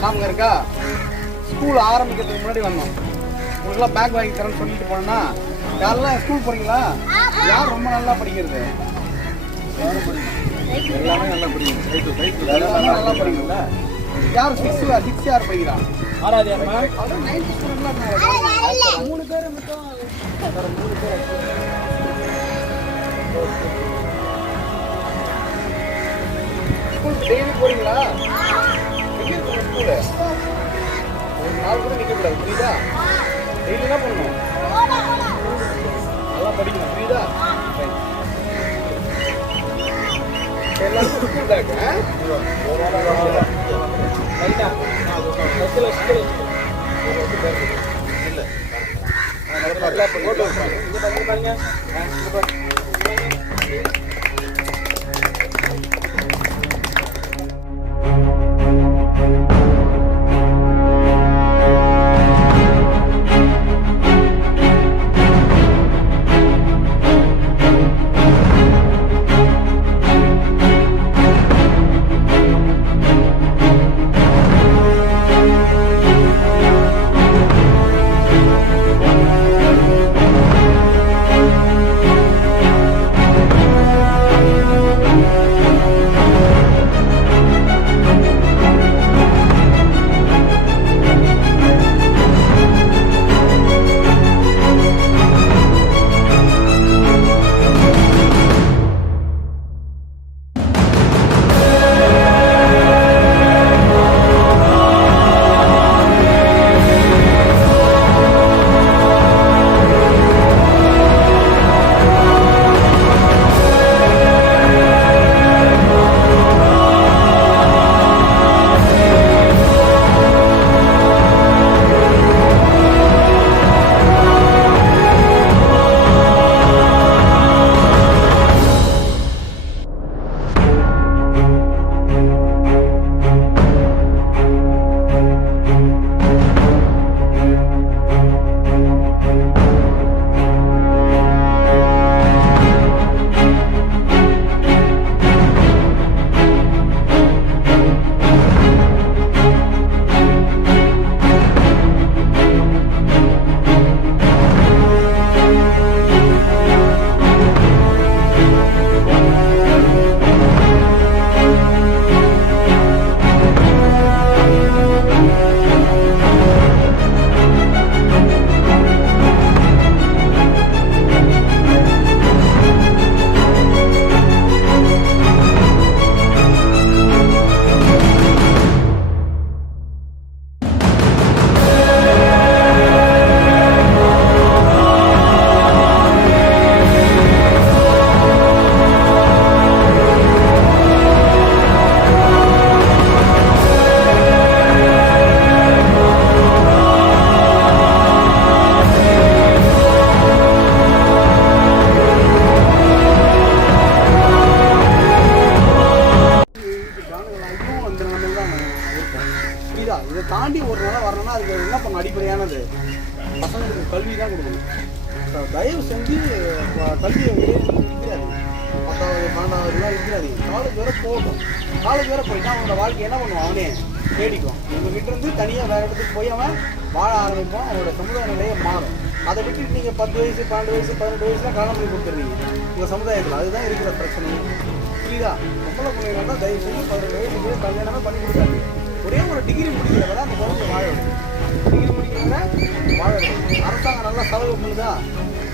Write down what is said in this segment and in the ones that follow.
ஞாபகம் இருக்கா? ஸ்கூல் ஆரம்பிக்கிறதுக்கு முன்னாடி வந்தோம். உங்களுக்குலாம் பேக் வாங்கி தரேன்னு சொல்லிட்டு போனோம்னா யாரெல்லாம் ஸ்கூல் போறீங்களா? யார் ரொம்ப நல்லா படிக்கிறது? எல்லாமே நல்லா படிக்கிறது. எல்லாமே நல்லா படிக்கிறீங்களா? யார் சிக்ஸ் யார் படிக்கிறா? ஆறாவது யாருமா? 9th ஸ்டூடெண்ட்லாம் 3 பேர் மட்டும். 3 பேர் ஸ்கூல் டெய்லி போறீங்களா? எங்க இருக்கு ஸ்கூலு? ஒரு நாள் கூட நிற்க கூடாது, புரியுதா? டெய்லி என்ன பண்ணணும்? நல்லா படிக்கணும், புரியுதா? எல்லாருக்கும் ஸ்கூல் பேக் புரியுதா? இதை தாண்டி ஒரு நாளாக வரணும்னா அதுக்கு என்ன பண்ணணும்? அடிப்படையானது பசங்களுக்கு கல்வி தான் கொடுக்கணும். தயவு செஞ்சு கல்வியை இருக்கிறாரு 10வது 12வதுலாம் இருக்கிறாரு. காலேஜ் வேற போகட்டும். காலேஜ் வேற போயிட்டா அவனோட வாழ்க்கை என்ன பண்ணுவான்? அவனே தேடிக்கும். இவங்ககிட்ட இருந்து தனியாக வேற இடத்துக்கு போய் அவன் வாழ ஆரம்பிப்பான். அவனோட சமுதாய நிலையை மாறும். அதை விட்டுட்டு நீங்கள் 10 வயசு 12 வயசு 18 வயசுலாம் கல்யாணம் பண்ணி கொடுத்துருவீங்க உங்கள் சமுதாயத்தில். அதுதான் இருக்கிற பிரச்சனை. புரியுதா? பொம்பளை பிள்ளைங்க தான் தயவு செஞ்சு 18 வயசுக்கு கல்யாணமே பண்ணி கொடுத்தாங்க. ஒரே ஒரு டிகிரி முடிக்கிறவங்க அந்த குழந்தை வாழ வேண்டும். டிகிரி முடிக்கிறவங்க வாழ வேண்டும். அரசாங்கம் நல்லா செலவு பண்ணுதா?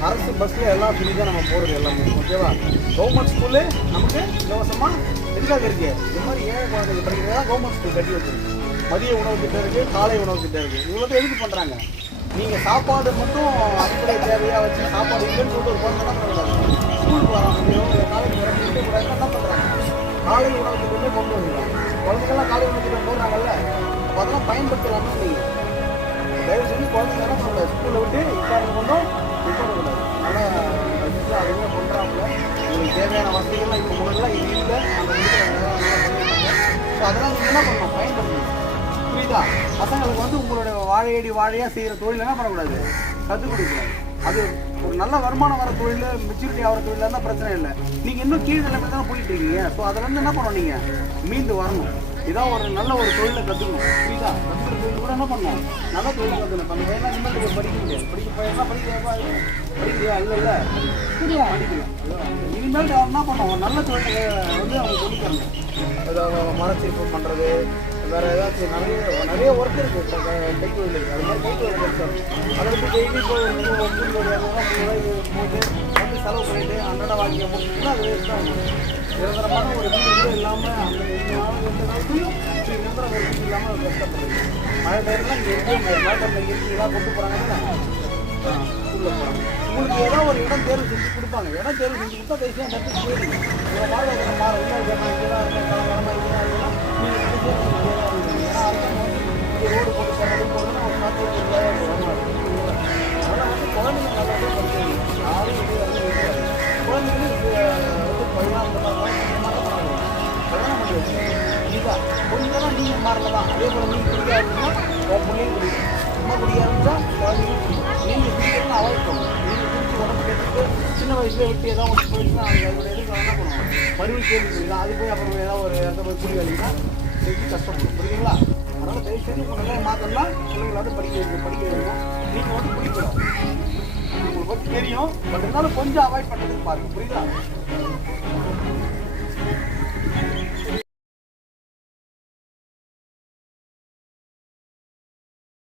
அரசு பஸ்ஸில் எல்லாம் ஃப்ரீ தான் நம்ம போகிறது எல்லாமே. ஓகேவா? கவர்மெண்ட் ஸ்கூலு நமக்கு இலவசமாக எதுக்காக இருக்குது? இது மாதிரி ஏழை குழந்தைங்க படிக்கிறது தான் கவர்மெண்ட் ஸ்கூல் கட்டி வச்சுருக்கு. மதிய உணவு திட்டம் இருக்குது, காலை உணவு திட்டம் இருக்குது. இவ்வளோ எதுக்கு பண்ணுறாங்க? நீங்கள் சாப்பாடு மட்டும் அடிப்படை தேவையாக வச்சு சாப்பாடு இல்லைன்னு சொல்லிட்டு ஒரு குழந்தை என்ன பண்ணுறாங்க? ஸ்கூலுக்கு வர முடியும், காலேஜ் வர முடியும் கூட என்ன பண்ணுறாங்க? காலை உணவு திட்டமே கொண்டு வந்துருக்காங்க. குழந்தைங்கள்லாம் காலை உணவு திட்டம் போடுறாங்கல்ல, அப்போ அதெல்லாம் பயன்படுத்தலாம்னு நீங்கள் தயவு செஞ்சு குழந்தைங்க என்ன பண்ணல, ஸ்கூலை விட்டு இப்போ கொண்டும் கூடாது. அதனால் அதுவே பண்ணுறாங்கள. உங்களுக்கு தேவையான வசதிகள்லாம் இப்போ முன்னாடிலாம் இது இல்லை. அந்த ஸோ அதெல்லாம் நீங்கள் என்ன பண்ணணும்? பயன்படுத்தணும். புரியுதா? பசங்களுக்கு வந்து உங்களுடைய வாழையடி வாழையாக செய்கிற தொழில் என்ன பண்ணக்கூடாது? கற்றுக் கொடுக்கணும். அது ஒரு நல்ல வருமானம் வர தொழில், மெச்சூரிட்டி ஆகிற தொழிலாக இருந்தால் பிரச்சனை இல்லை. நீங்கள் இன்னும் கீழ் நிலைமையில தானே போயிட்டு இருக்கீங்க. ஸோ அதில் வந்து என்ன பண்ணணும்? நீங்கள் மீண்டு வரணும். இதான் ஒரு நல்ல ஒரு தொழிலை கற்றுக்கணும். புரியுதா? கற்றுக்கிற தொழில் கூட என்ன பண்ணணும், நல்ல தொழிலை கற்றுக்கணும். அந்த பையனா இனிமேல் ஒரு படிக்க முடியாது. பையனா படிக்கிறியா? இல்லை புரியா படிக்கல. இனிமேல் அவன் என்ன பண்ணோம், ஒரு நல்ல தொழிலை வந்து அவங்க சொல்லித்தரணும். ஏதாவது மரச்சிற்பு பண்ணுறது, வேறு ஏதாச்சும் நிறைய ஒர்க் இருக்குது. கை தொழில் இருக்குது. அது மாதிரி கை தொழில் கற்றுத்தரும். அதை விட்டு டெய்லி போய் போட்டு வந்து செலவு பண்ணிட்டு அன்றாட வாழ்க்கையை முடிச்சுன்னா அது வேஸ்ட் தான். நிரந்தரமான ஒரு வீடு கூட இல்லாமல் அந்த 2 நாளைக்கும் நிரந்தரம் ஒரு வீடு இல்லாமல் கஷ்டப்படுறது. மழை டைம்லாம் இங்கே இருக்கவே முடியாது. மழை டைமில் இங்கே இதெல்லாம் கொண்டு போகிறாங்கன்னா உள்ளே போகிறாங்க. உங்களுக்கு ஏதோ ஒரு இடம் தேர்வு செஞ்சு கொடுப்பாங்க. இடம் தேர்வு செஞ்சு கொடுத்தா தயவுசெய்து அந்த இடத்துக்கு போயிடுங்க. உங்கள் வாழ்க்கை மாற இன்னும் கேட்பாங்க, இதெல்லாம் இருக்க காலகாலமாக இதெல்லாம் ஏன்னா இங்கே ரோடு போட்டு போகிறது போகிறதுனா ஒரு சாத்தியம் இல்லை. அதெல்லாம் வந்து குழந்தைங்க நல்லா தான் படிக்கிறாங்க. யாரும் இது வந்து குழந்தைங்களுக்கு வந்து பழம் அந்த மாதிரிலாம் கல்யாணம் பண்ணி வச்சு இதுதான் கொஞ்சம் தான் நீங்கள் மாறலாம். அதே போல் நீங்கள் குடிக்க ஆரம்பிச்சுன்னா உன் பிள்ளையும் குடிக்கும். அம்மா குடிக்க ஆரம்பிச்சா குழந்தையும் குடிக்கும். நீங்கள் குடிக்கிறதுன்னு அவாய்ட் பண்ணணும். நீங்கள் குடிச்சு உடம்பு கேட்டுட்டு சின்ன வயசுல விட்டு ஏதாவது ஒன்று போயிடுச்சுன்னா அவங்க அதோட எதுக்கு என்ன பண்ணுவாங்க, மறுபடியும் கேள்வி பண்ணிக்கலாம். அது போய் அப்புறம் ஏதாவது ஒரு இடத்த போய் குடி வலிங்கன்னா செஞ்சு கஷ்டப்படும். புரியுதுங்களா? அதனால் தயவுசெய்து உங்களை மாற்றம்னா பிள்ளைங்களாவது படிக்க வைக்கணும். நீங்கள் வந்து குடிக்கணும். உங்களுக்கு பற்றி தெரியும், பட் இருந்தாலும் கொஞ்சம் அவாய்ட் பண்ணுறதுக்கு பாருங்கள். புரியுதா?